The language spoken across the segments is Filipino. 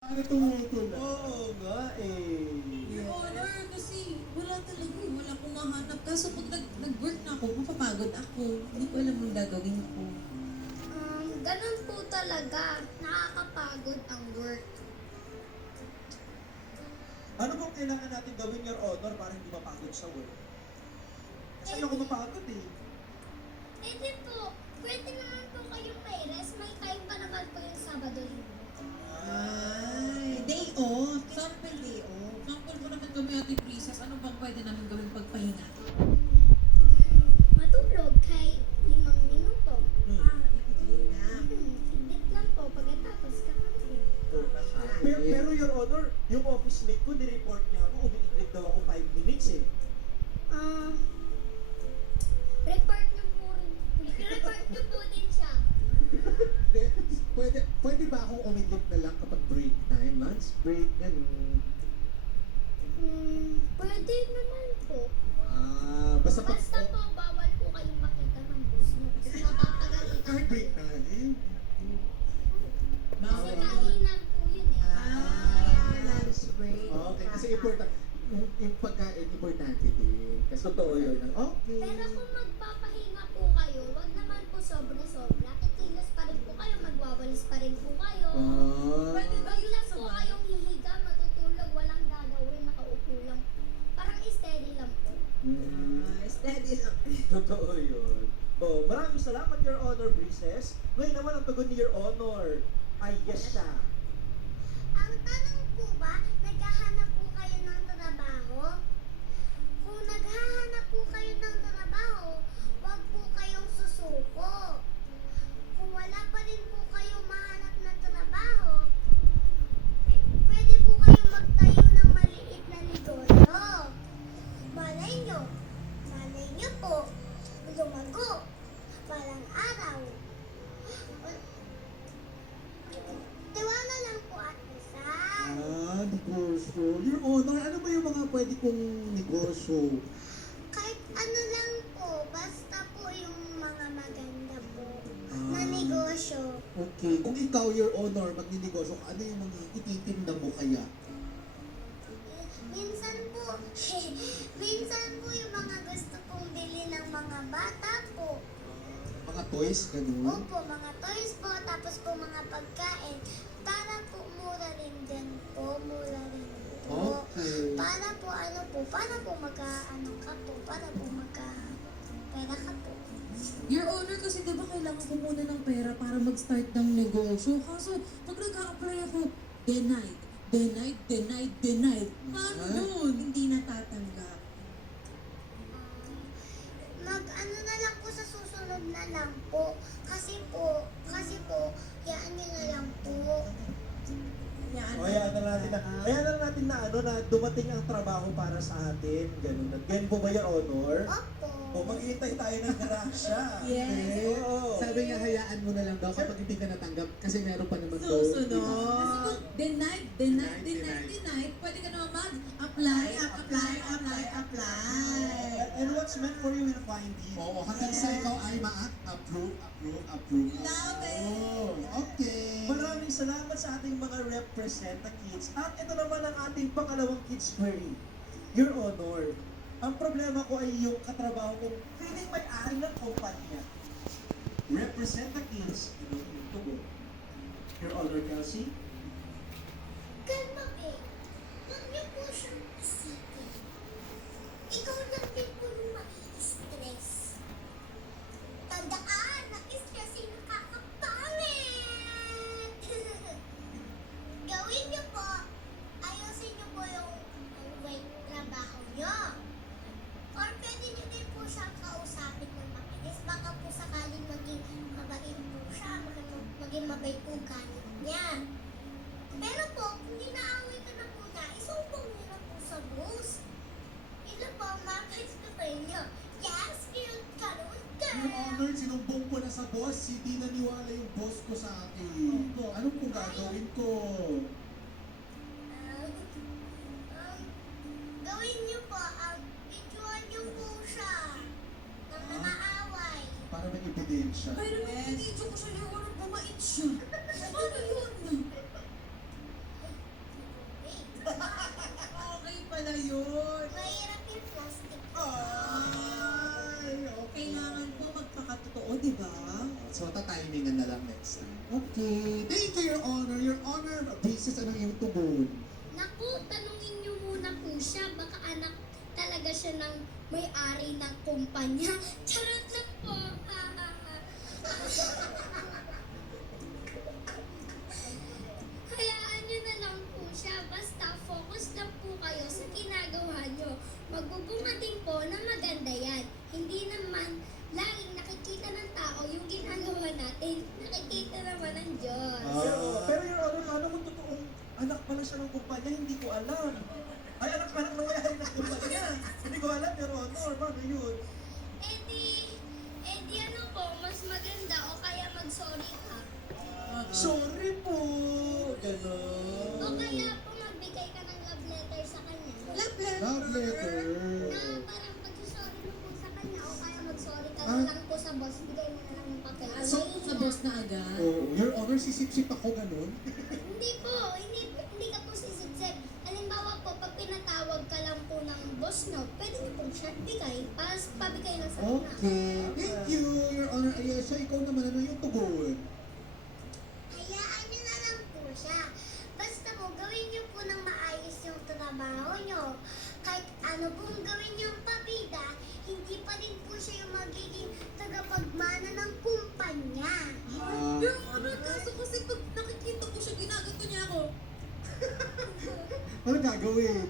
Ano tumuto na? Oo nga eh. Your Honor, kasi wala talaga eh. Wala akong mahanap. Kaso pag nag-work na ako, mapapagod ako. Hindi ko alam ang gagawin ko. Ganun po talaga. Nakakapagod ang work. Ano bang kailangan natin gawin, Your Honor, para hindi mapagod sa work? Kasi ayoko mapagod eh. Eh di po, pwede naman po kayong may rest. May time pa naman po yung Sabado Linggo. Ay, day off. Sample day off. Sample mo naman kami, Ate Princess. Ano bang pwede namin gawin pagpahinga? Matulog kahit 5 minuto. Ikikli na. Higit lang po pagkatapos kakain. Pero Your Honor, yung office mate ko, nireport niya ako, umiiglig daw ako 5 minutes eh. Report niyo po rin. Report niyo po din siya. Pwede ba akong umidlip na lang kapag break time? Lunch break, ganun. Pwede naman po. Basta pag... Basta po, bawal po kayong makita ng boss niyo. Kasi napapagalitan Kahit po. break time? Kasi Bawal. kainan po yun eh. Lunch break. Okay, kasi important. Yung pagkain, importante din. Kasi Totoo yun. Okay. Pero kung magpapahinga po kayo, wag naman po sobra-sobra. Kikilos pa rin po kayo, magwawalis pa rin po kayo. Pwede ba Wag yun lang sa po kayong hihiga, matutulog, walang gagawin, nakaupo lang. Parang steady lang po. Steady lang. Totoo yun. Oh, maraming salamat, Your Honor, Princess. Ngayon naman ang tugon ni Your Honor ay yes siya. Ang tanong po ba, naghahanap po kayo ng trabaho? Kung naghahanap po kayo ng trabaho, wag po kayong susuko. Kung wala pa rin po kayong mahanap na trabaho, pwede po kayong magtayo ng maliit na negosyo. Malay nyo po, lumago, walang araw. Tiwala lang po at Rizal. Negosyo. Your Honor, ano ba yung mga pwede kong negosyo? Kahit ano lang po, basta po yung mga maganda po na negosyo. Okay, kung ikaw, Your Honor, magninegosyo ka, ano yung mga ititinda mo kaya? Minsan po, minsan po yung mga gusto pong bili ng mga bata po. Mga toys, ganun? Opo, mga toys po, tapos po mga pagkain. Para po mura rin din po, mura rin po. Okay. Para po para po magka-ano ka po, para po magka-pera ka po. Your Honor, kasi diba kailangan ko muna ng pera para mag-start ng negosyo. Kaso, pag nag-a-apply ako, denied. Paano yun? Hindi natatanggap. Mag-ano na lang po sa susunod na lang po. Kasi po, yaan nyo na lang po. O, hayaan na natin na ano na dumating ang trabaho para sa atin. Ganun. Ganun po ba, Your Honor? Opo. O, maghihintay tayo ng grasya. Yes. Oo. Sabi nga, hayaan mo na lang daw kapag hindi ka natanggap kasi meron pa naman daw. Susunod. iba. Kasi kung denied, pwede ka naman mag-apply. And what's meant for you will find you. Oo, hanggang sa ikaw ay ma-approve. Love it. Oh, okay. Maraming salamat sa ating mga represent na kids. At ito naman ang ating pangalawang kids query. Your Honor, ang problema ko ay yung katrabaho kong feeling may-ari ng kumpanya. Represent the kids. Ito yung tugon. Your Honor, Kelsey? Kalma eh. Huwag niyo po siyang isipin. Ikaw lang din po yung mai-stress. Tandaan, na-stress ay nakakapangit. Gawin niyo po. Ayusin niyo po yung trabaho niyo. Or pwede niyo din po siyang kausapin ng makinis. Baka po sakaling maging mabait po siya, maging mabait po galit niya. Pero po, kung dinaaway ka na po niya, isumbong niyo na po sa boss. Ito po ang message ko sa inyo. Yes, cute karoon ka. Your Honor, sinumbong ko na sa boss. Hindi naniwala yung boss ko sa akin. Ano pong gagawin ko? Gawin niyo po, videoan niyo po siya ng mga away. Para may ebidensya. Pero nung video ko siya, Your Honor, bumait siya. Paano yun? pala yun. Mahirap yung plastic. Ay, okay. Kailangan po magpakatotoo, di ba? So, tatimingan na lang next time. Okay. Thank you, Your Honor. Your Honor, Princess, anong iyong tugon? Naku, tanungin niyo muna po siya. Baka anak talaga siya ng may-ari ng kumpanya. Charot lang po. Hayaan niyo na lang po siya. Basta focus lang po kayo sa ginagawa niyo. Magbubunga din po na maganda yan. Hindi naman laging nakikita ng tao yung ginagawa natin. Nakikita naman ng Diyos. Pero Your Honor, paano kung totoong anak pala siya ng kumpanya, hindi ko alam. Ay, anak na may-ari ng kumpanya. Hindi ko alam, Your Honor. Paano yun? Eh di ano po, mas maganda o kaya mag-sorry ka. Sorry po. O Ganon. kaya po magbigay ka ng love letter sa kanya. Love letter. Love letter. Na parang pag-sorry mo po sa kanya o kaya mag-sorry ka Ah. na lang po sa boss, bigay mo na lang yung papel. So, sa boss na agad. Oh, Your Honor, sisip-sip ako ganun. Hindi po, hindi ka po sisip-sip. Halimbawa po, pag pinatawag ka lang po ng boss no, pwede niyo pong siya bigay, pabigay lang sa kanya. Okay. Thank you, Your Honor. Ayesha, ikaw naman, ano yung tugon? Hayaan niyo na lang po siya. Basta po, gawin niyo po ng maayos yung trabaho niyo. Kahit ano pong gawin niyong pabida, hindi pa din po siya yung magiging tagapagmana ng kumpanya. Pero ano, kaso kasi pag nakikita ko siya, ginagato niya ako. Ano gagawin?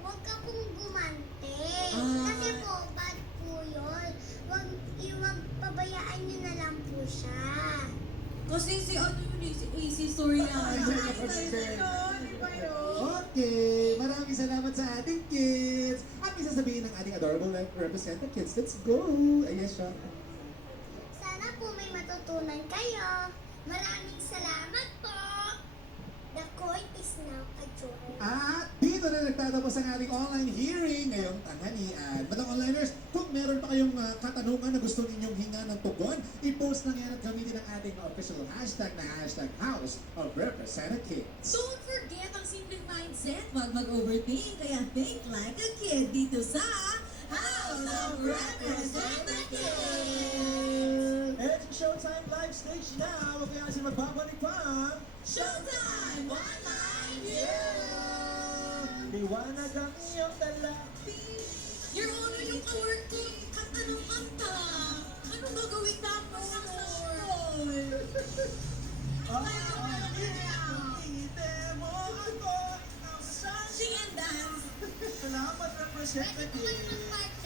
Huwag ka pong gumante. Ah. Kasi po, bad po yun. Huwag pabayaan niyo na lang po siya. Kasi si ano yun eh, si AC Soriano. Okay, maraming salamat sa ating kids. At may sasabihin ng ating adorable representative kids. Let's go! Ayesha. Sana po may matutunan kayo. Maraming salamat po. The court is now adjourned. At dito na nagtatapos ang ating online hearing ngayong tanghalian. Mga onliners, kung meron pa kayong katanungan na gusto ninyong hinga ng tugon, i-post lang yan at gamitin ang ating official hashtag na hashtag House of Representatives. Don't forget ang simple mindset. Wag mag-overthink. Kaya think like a kid dito sa House of Representatives. It's Showtime Live Stage na. Huwag kaya kasi magbabalik pa. Showtime! Online Liwanag ang iyong dalapi. Your Honor, yung ka-work ko, kanta ng kanta. Ano gagawin tapos? Demo ako. Sing and dance. Salamat, Pwede po kayo representative. mag-party